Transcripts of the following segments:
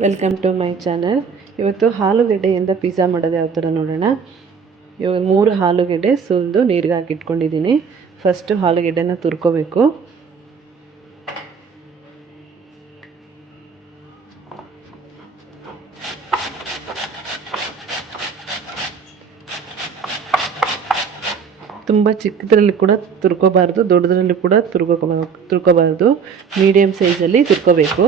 Welcome to my channel. ಇವತ್ತು ಆಲೂಗೆಡ್ಡೆಯಿಂದ pizza ಮಾಡೋದು ಯಾವ ಥರ ನೋಡೋಣ. ಇವಾಗ 3 ಆಲೂಗೆಡ್ಡೆ ಸುಲಿದು ನೀರಿಗೆ ಹಾಕಿಟ್ಕೊಂಡಿದ್ದೀನಿ. ಫಸ್ಟು ಆಲೂಗೆಡ್ಡೆನ ತುರ್ಕೋಬೇಕು. ತುಂಬ ಚಿಕ್ಕದ್ರಲ್ಲಿ ಕೂಡ ತುರ್ಕೋಬಾರ್ದು, ದೊಡ್ಡದ್ರಲ್ಲಿ ಕೂಡ ತುರ್ಕೋಬಾರ್ದು. ಮೀಡಿಯಮ್ ಸೈಜಲ್ಲಿ ತುರ್ಕೋಬೇಕು.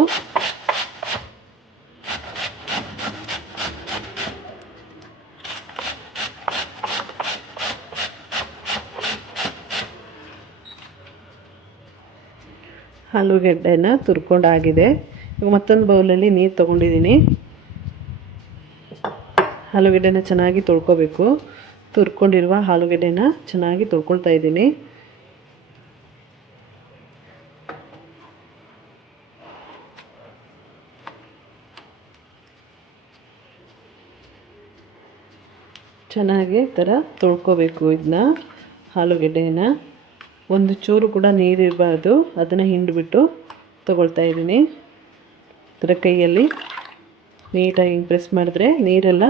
ಆಲೂಗೆಡ್ಡೆನ ತುರ್ಕೊಂಡಾಗಿದೆ. ಇವಾಗ ಮತ್ತೊಂದು ಬೌಲಲ್ಲಿ ನೀರು ತೊಗೊಂಡಿದ್ದೀನಿ. ಆಲೂಗೆಡ್ಡೆನ ಚೆನ್ನಾಗಿ ತೊಳ್ಕೊಬೇಕು. ತುರ್ಕೊಂಡಿರುವ ಆಲೂಗೆಡ್ಡೆನ ಚೆನ್ನಾಗಿ ತೊಳ್ಕೊಳ್ತಾ ಇದ್ದೀನಿ. ಚೆನ್ನಾಗಿ ಥರ ತೊಳ್ಕೊಬೇಕು. ಇದನ್ನ ಆಲೂಗೆಡ್ಡೆನ ಒಂದು ಚೂರು ಕೂಡ ನೀರಿರಬಾರ್ದು, ಅದನ್ನು ಹಿಂಡಿಬಿಟ್ಟು ತೊಗೊಳ್ತಾ ಇದ್ದೀನಿ. ಥರ ಕೈಯಲ್ಲಿ ನೀಟಾಗಿ ಪ್ರೆಸ್ ಮಾಡಿದ್ರೆ ನೀರೆಲ್ಲ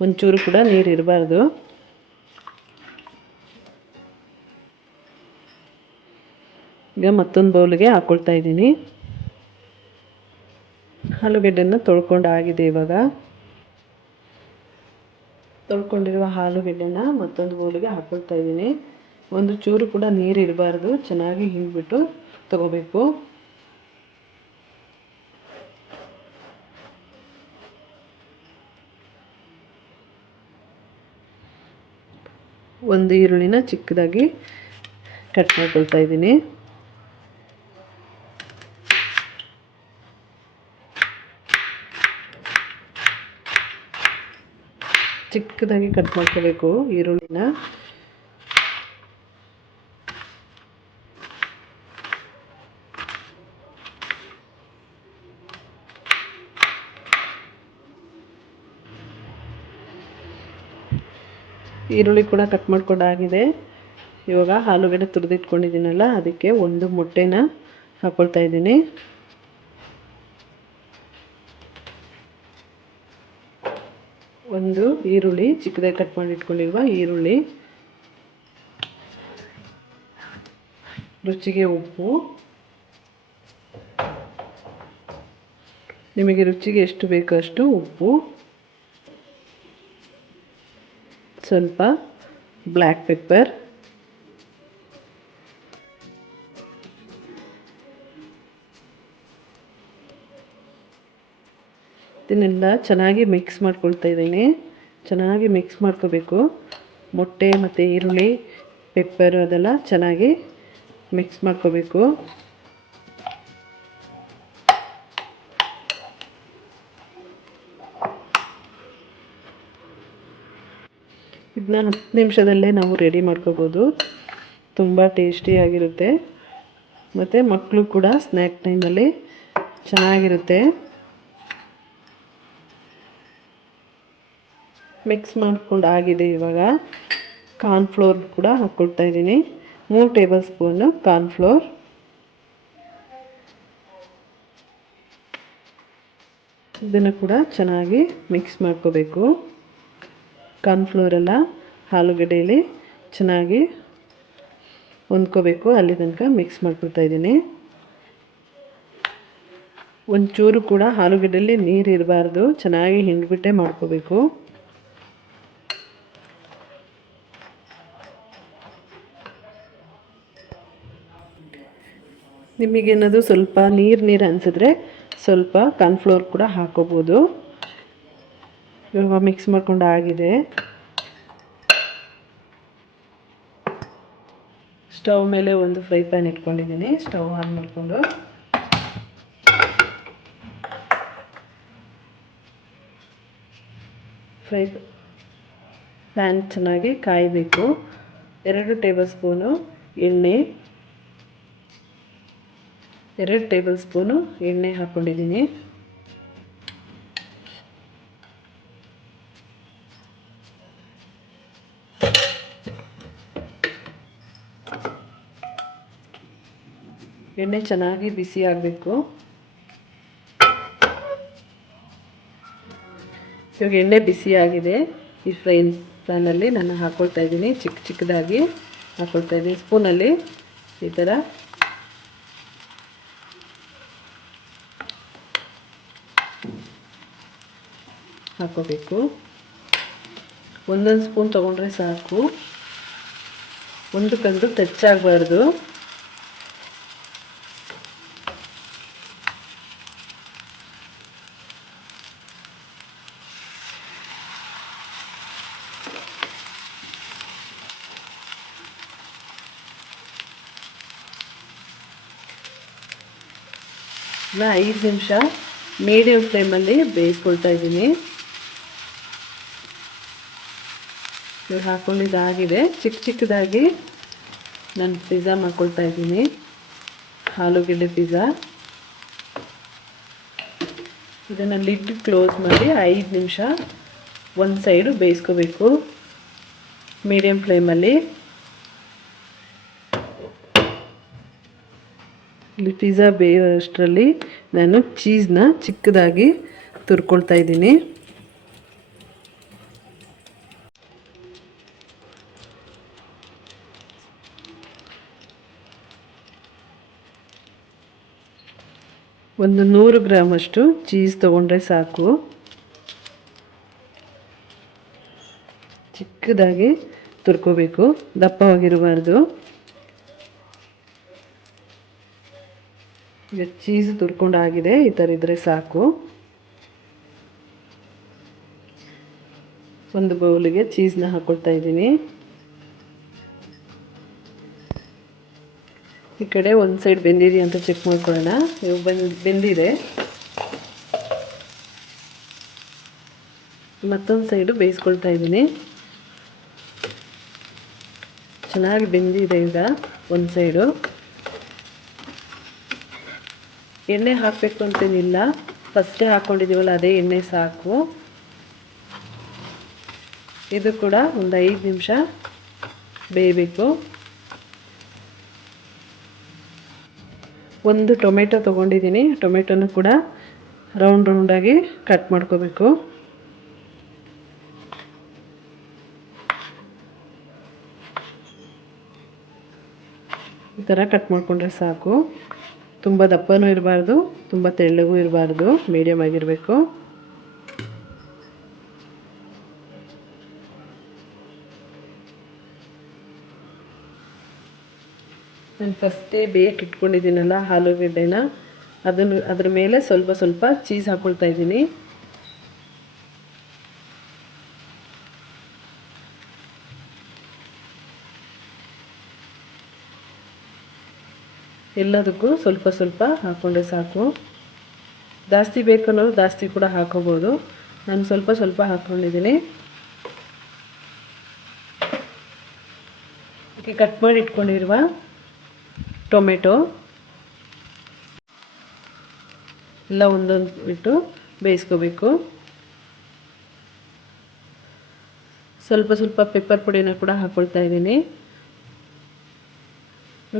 ಒಂಚೂರು ಕೂಡ ನೀರಿರಬಾರ್ದು. ಈಗ ಮತ್ತೊಂದು ಬೌಲಿಗೆ ಹಾಕ್ಕೊಳ್ತಾ ಇದ್ದೀನಿ. ಆಲೂಗೆಡ್ಡೆನ ತೊಳ್ಕೊಂಡಾಗಿದೆ. ಇವಾಗ ತೊಳ್ಕೊಂಡಿರುವ ಆಲೂಗೆಡ್ಡೆನ ಮತ್ತೊಂದು ಬೌಲಿಗೆ ಹಾಕ್ಕೊಳ್ತಾ ಇದ್ದೀನಿ. ಒಂದು ಚೂರು ಕೂಡ ನೀರಿರಬಾರ್ದು, ಚೆನ್ನಾಗಿ ಹಿಂಡ್ಬಿಟ್ಟು ತಗೋಬೇಕು. ಒಂದು ಈರುಳ್ಳಿನ ಚಿಕ್ಕದಾಗಿ ಕಟ್ ಮಾಡ್ಕೊಳ್ತಾ ಇದ್ದೀನಿ. ಚಿಕ್ಕದಾಗಿ ಕಟ್ ಮಾಡ್ಕೋಬೇಕು ಈರುಳ್ಳಿನ. ಈರುಳ್ಳಿ ಕೂಡ ಕಟ್ ಮಾಡ್ಕೊಂಡಾಗಿದೆ. ಇವಾಗ ಆಲೂಗೆಡ್ಡೆ ತುರಿದಿಟ್ಕೊಂಡಿದ್ದೀನಲ್ಲ, ಅದಕ್ಕೆ ಒಂದು ಮೊಟ್ಟೆನ ಹಾಕ್ಕೊಳ್ತಾ ಇದ್ದೀನಿ. ಒಂದು ಈರುಳ್ಳಿ, ಚಿಕ್ಕದಾಗಿ ಕಟ್ ಮಾಡಿ ಇಟ್ಕೊಂಡಿರುವ ಈರುಳ್ಳಿ, ರುಚಿಗೆ ಉಪ್ಪು, ನಿಮಗೆ ರುಚಿಗೆ ಎಷ್ಟು ಬೇಕೋ ಅಷ್ಟು ಉಪ್ಪು, ಸ್ವಲ್ಪ ಬ್ಲ್ಯಾಕ್ ಪೆಪ್ಪರ್, ಇದನ್ನೆಲ್ಲ ಚೆನ್ನಾಗಿ ಮಿಕ್ಸ್ ಮಾಡ್ಕೊಳ್ತಾ ಇದ್ದೀನಿ. ಚೆನ್ನಾಗಿ ಮಿಕ್ಸ್ ಮಾಡ್ಕೋಬೇಕು. ಮೊಟ್ಟೆ ಮತ್ತು ಈರುಳ್ಳಿ, ಪೆಪ್ಪರು ಅದೆಲ್ಲ ಚೆನ್ನಾಗಿ ಮಿಕ್ಸ್ ಮಾಡ್ಕೋಬೇಕು. ಇದನ್ನ 10 ನಿಮಿಷದಲ್ಲೇ ನಾವು ರೆಡಿ ಮಾಡ್ಕೋಬೋದು. ತುಂಬ ಟೇಸ್ಟಿಯಾಗಿರುತ್ತೆ ಮತ್ತು ಮಕ್ಕಳು ಕೂಡ ಸ್ನ್ಯಾಕ್ ಟೈಮಲ್ಲಿ ಚೆನ್ನಾಗಿರುತ್ತೆ. ಮಿಕ್ಸ್ ಮಾಡ್ಕೊಂಡು ಆಗಿದೆ. ಇವಾಗ ಕಾರ್ನ್ಫ್ಲೋರ್ ಕೂಡ ಹಾಕ್ಕೊಳ್ತಾ ಇದ್ದೀನಿ. 3 ಟೇಬಲ್ ಸ್ಪೂನು ಕಾರ್ನ್ಫ್ಲೋರ್. ಇದನ್ನು ಕೂಡ ಚೆನ್ನಾಗಿ ಮಿಕ್ಸ್ ಮಾಡ್ಕೋಬೇಕು. ಕಾರ್ನ್ಫ್ಲೋರೆಲ್ಲ ಆಲೂಗಡ್ಡೆಯಲ್ಲಿ ಚೆನ್ನಾಗಿ ಹೊಂದ್ಕೋಬೇಕು. ಅಲ್ಲಿ ತನಕ ಮಿಕ್ಸ್ ಮಾಡ್ಕೊಳ್ತಾ ಇದ್ದೀನಿ. ಒಂಚೂರು ಕೂಡ ಆಲೂಗಡ್ಡೆಯಲ್ಲಿ ನೀರು ಇರಬಾರ್ದು, ಚೆನ್ನಾಗಿ ಹಿಂಡ್ಬಿಟ್ಟೆ ಮಾಡ್ಕೋಬೇಕು. ನಿಮಗೇನಾದರೂ ಸ್ವಲ್ಪ ನೀರು ಅನಿಸಿದ್ರೆ ಸ್ವಲ್ಪ ಕಾರ್ನ್ಫ್ಲೋರ್ ಕೂಡ ಹಾಕೋಬೋದು. ಇವಾಗ ಮಿಕ್ಸ್ ಮಾಡ್ಕೊಂಡು ಆಗಿದೆ. ಸ್ಟವ್ ಮೇಲೆ ಒಂದು ಫ್ರೈ ಪ್ಯಾನ್ ಇಟ್ಕೊಂಡಿದ್ದೀನಿ. ಸ್ಟವ್ ಆನ್ ಮಾಡಿಕೊಂಡು ಫ್ರೈ ಪ್ಯಾನ್ ಚೆನ್ನಾಗಿ ಕಾಯಬೇಕು. 2 ಟೇಬಲ್ ಸ್ಪೂನು ಎಣ್ಣೆ, 2 ಟೇಬಲ್ ಸ್ಪೂನು ಎಣ್ಣೆ ಹಾಕ್ಕೊಂಡಿದ್ದೀನಿ. ಎಣ್ಣೆ ಚೆನ್ನಾಗಿ ಬಿಸಿ ಆಗಬೇಕು. ಇವಾಗ ಎಣ್ಣೆ ಬಿಸಿ ಆಗಿದೆ. ಈ ಪ್ಯಾನಲ್ಲಿ ನಾನು ಹಾಕ್ಕೊಳ್ತಾ ಇದ್ದೀನಿ, ಚಿಕ್ಕದಾಗಿ ಹಾಕ್ಕೊಳ್ತಾ ಇದ್ದೀನಿ. ಸ್ಪೂನಲ್ಲಿ ಈ ಥರ ಹಾಕ್ಕೋಬೇಕು. ಒಂದೊಂದು ಸ್ಪೂನ್ ತೊಗೊಂಡ್ರೆ ಸಾಕು, ಒಂದಕ್ಕೊಂದು ಟಚ್ ಆಗಬಾರ್ದು. ನಾನು 5 ನಿಮಿಷ ಮೀಡಿಯಮ್ ಫ್ಲೇಮಲ್ಲಿ ಬೇಯಿಸ್ಕೊಳ್ತಾ ಇದ್ದೀನಿ. ಇವಾಗ ಹಾಕ್ಕೊಂಡಿದ್ದಾಗಿದೆ. ಚಿಕ್ಕದಾಗಿ ನಾನು ಪಿಜ್ಜಾ ಮಾಡ್ಕೊಳ್ತಾ ಇದ್ದೀನಿ, ಆಲೂಗೆಡ್ಡೆ ಪಿಜ್ಜಾ. ಇದನ್ನು ಲಿಡ್ ಕ್ಲೋಸ್ ಮಾಡಿ 5 ನಿಮಿಷ ಒಂದು ಸೈಡು ಬೇಯಿಸ್ಕೋಬೇಕು ಮೀಡಿಯಮ್ ಫ್ಲೇಮಲ್ಲಿ. ಇಲ್ಲಿ ಪಿಜ್ಜಾ ಬೇಯೋಷ್ಟರಲ್ಲಿ ನಾನು ಚೀಸ್ನ ಚಿಕ್ಕದಾಗಿ ತುರ್ಕೊಳ್ತಾ ಇದ್ದೀನಿ. ಒಂದು 100 ಗ್ರಾಮಷ್ಟು ಚೀಸ್ ತೊಗೊಂಡ್ರೆ ಸಾಕು. ಚಿಕ್ಕದಾಗಿ ತುರ್ಕೋಬೇಕು, ದಪ್ಪವಾಗಿರಬಾರ್ದು. ಈಗ ಚೀಸ್ ತುರ್ಕೊಂಡಾಗಿದೆ. ಈ ಥರ ಇದ್ದರೆ ಸಾಕು. ಒಂದು ಬೌಲಿಗೆ ಚೀಸ್ನ ಹಾಕ್ಕೊಳ್ತಾ ಇದ್ದೀನಿ. ಈ ಕಡೆ ಒಂದು ಸೈಡ್ ಬೆಂದಿದೆಯಾ ಅಂತ ಚೆಕ್ ಮಾಡ್ಕೊಳ್ಳೋಣ. ಬೆಂದಿದೆ. ಮತ್ತೊಂದು ಸೈಡು ಬೇಯಿಸ್ಕೊಳ್ತಾ ಇದ್ದೀನಿ. ಚೆನ್ನಾಗಿ ಬೆಂದಿದೆ. ಈಗ ಒಂದು ಸೈಡು ಎಣ್ಣೆ ಹಾಕಬೇಕು ಅಂತೇನಿಲ್ಲ, ಫಸ್ಟೇ ಹಾಕ್ಕೊಂಡಿದ್ದೀವಲ್ಲ ಅದೇ ಎಣ್ಣೆ ಸಾಕು. ಇದು ಕೂಡ ಒಂದು 5 ನಿಮಿಷ ಬೇಯಬೇಕು. ಒಂದು ಟೊಮೆಟೊ ತೊಗೊಂಡಿದ್ದೀನಿ. ಟೊಮೆಟೊನೂ ಕೂಡ ರೌಂಡಾಗಿ ಕಟ್ ಮಾಡ್ಕೋಬೇಕು. ಈ ಥರ ಕಟ್ ಮಾಡಿಕೊಂಡ್ರೆ ಸಾಕು. ತುಂಬ ದಪ್ಪನೂ ಇರಬಾರ್ದು, ತುಂಬ ತೆಳ್ಳಗೂ ಇರಬಾರ್ದು, ಮೀಡಿಯಮ್ ಆಗಿರಬೇಕು. ನಾನು ಫಸ್ಟೇ ಬೇಯಕ್ಕೆ ಇಟ್ಕೊಂಡಿದ್ದೀನಲ್ಲ ಆಲೂಗೆಡ್ಡೆನ, ಅದ್ರ ಮೇಲೆ ಸ್ವಲ್ಪ ಚೀಸ್ ಹಾಕ್ಕೊಳ್ತಾ ಇದ್ದೀನಿ. ಎಲ್ಲದಕ್ಕೂ ಸ್ವಲ್ಪ ಹಾಕ್ಕೊಂಡ್ರೆ ಸಾಕು. ಜಾಸ್ತಿ ಬೇಕನ್ನೋರು ಜಾಸ್ತಿ ಕೂಡ ಹಾಕೋಬೋದು. ನಾನು ಸ್ವಲ್ಪ ಹಾಕ್ಕೊಂಡಿದ್ದೀನಿ. ಇದಕ್ಕೆ ಕಟ್ ಮಾಡಿ ಇಟ್ಕೊಂಡಿರುವ ಟೊಮೆಟೊ ಎಲ್ಲ ಒಂದೊಂದು ಬಿಟ್ಟು ಬೇಯಿಸ್ಕೋಬೇಕು. ಸ್ವಲ್ಪ ಪೆಪ್ಪರ್ ಪುಡಿನ ಕೂಡ ಹಾಕ್ಕೊಳ್ತಾ ಇದ್ದೀನಿ.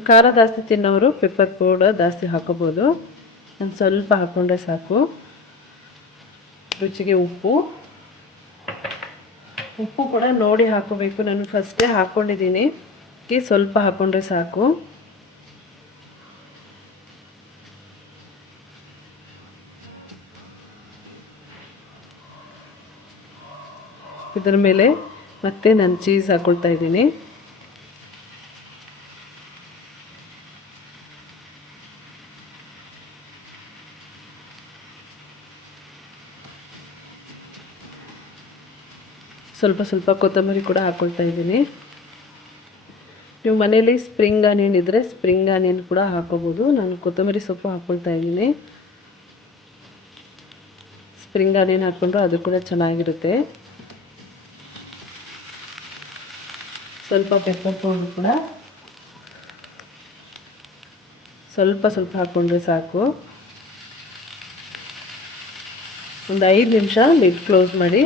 ಖಾರ ಜಾಸ್ತಿ ತಿನ್ನೋರು ಪೆಪ್ಪರ್ ಪೌಡರ್ ಜಾಸ್ತಿ ಹಾಕೋಬೋದು. ನಾನು ಸ್ವಲ್ಪ ಹಾಕ್ಕೊಂಡ್ರೆ ಸಾಕು. ರುಚಿಗೆ ಉಪ್ಪು ಕೂಡ ನೋಡಿ ಹಾಕೋಬೇಕು. ನಾನು ಫಸ್ಟೇ ಹಾಕ್ಕೊಂಡಿದ್ದೀನಿ, ಸ್ವಲ್ಪ ಹಾಕ್ಕೊಂಡ್ರೆ ಸಾಕು. ಇದರ ಮೇಲೆ ಮತ್ತೆ ನಾನು ಚೀಸ್ ಹಾಕ್ಕೊಳ್ತಾ ಇದ್ದೀನಿ. ಸ್ವಲ್ಪ ಕೊತ್ತಂಬರಿ ಕೂಡ ಹಾಕ್ಕೊಳ್ತಾ ಇದ್ದೀನಿ. ನೀವು ಮನೇಲಿ ಸ್ಪ್ರಿಂಗ್ ಆನಿಯನ್ ಇದ್ದರೆ ಸ್ಪ್ರಿಂಗ್ ಆನಿಯನ್ ಕೂಡ ಹಾಕೋಬೋದು. ನಾನು ಕೊತ್ತಂಬರಿ ಸೊಪ್ಪು ಹಾಕ್ಕೊಳ್ತಾ ಇದ್ದೀನಿ. ಸ್ಪ್ರಿಂಗ್ ಆನಿಯನ್ ಹಾಕ್ಕೊಂಡ್ರೆ ಅದು ಕೂಡ ಚೆನ್ನಾಗಿರುತ್ತೆ. ಸ್ವಲ್ಪ ಪೆಪ್ಪರ್ ಪೌಡರ್ ಕೂಡ ಸ್ವಲ್ಪ ಹಾಕ್ಕೊಂಡ್ರೆ ಸಾಕು. ಒಂದು 5 ನಿಮಿಷ ಲಿಡ್ ಕ್ಲೋಸ್ ಮಾಡಿ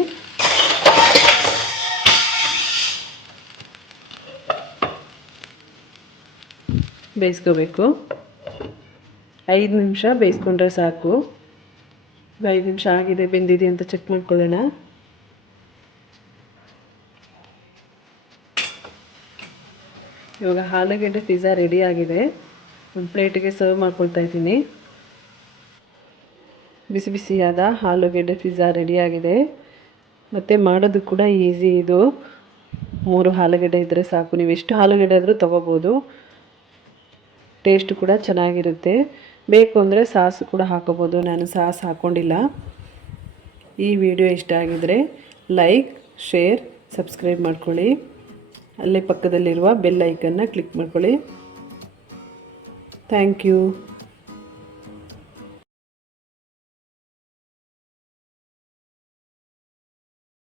ಬೇಯಿಸ್ಕೋಬೇಕು. 5 ನಿಮಿಷ ಬೇಯಿಸ್ಕೊಂಡ್ರೆ ಸಾಕು. 5 ನಿಮಿಷ ಆಗಿದೆ, ಬೆಂದಿದೆ ಅಂತ ಚೆಕ್ ಮಾಡ್ಕೊಳ್ಳೋಣ. ಇವಾಗ ಆಲೂಗೆಡ್ಡೆ ಪಿಜ್ಜಾ ರೆಡಿ ಆಗಿದೆ. ಒಂದು ಪ್ಲೇಟಿಗೆ ಸರ್ವ್ ಮಾಡ್ಕೊಳ್ತಾ ಇದ್ದೀನಿ. ಬಿಸಿ ಬಿಸಿಯಾದ ಆಲೂಗೆಡ್ಡೆ ಪಿಜ್ಜಾ ರೆಡಿಯಾಗಿದೆ. ಮತ್ತು ಮಾಡೋದು ಕೂಡ ಈಸಿ ಇದು. 3 ಆಲೂಗೆಡ್ಡೆ ಇದ್ದರೆ ಸಾಕು. ನೀವು ಎಷ್ಟು ಆಲೂಗೆಡ್ಡೆ ಆದರೂ ತೊಗೋಬೋದು. ಟೇಸ್ಟ್ ಕೂಡ ಚೆನ್ನಾಗಿರುತ್ತೆ. ಬೇಕು ಅಂದರೆ ಸಾಸು ಕೂಡ ಹಾಕೋಬೋದು. ನಾನು ಸಾಸ್ ಹಾಕ್ಕೊಂಡಿಲ್ಲ. ಈ ವಿಡಿಯೋ ಇಷ್ಟ ಆಗಿದರೆ ಲೈಕ್, ಶೇರ್, ಸಬ್ಸ್ಕ್ರೈಬ್ ಮಾಡ್ಕೊಳ್ಳಿ. ಅಲ್ಲೇ ಪಕ್ಕದಲ್ಲಿರುವ ಬೆಲ್ ಐಕನ್ನ ಕ್ಲಿಕ್ ಮಾಡ್ಕೊಳ್ಳಿ. Thank you.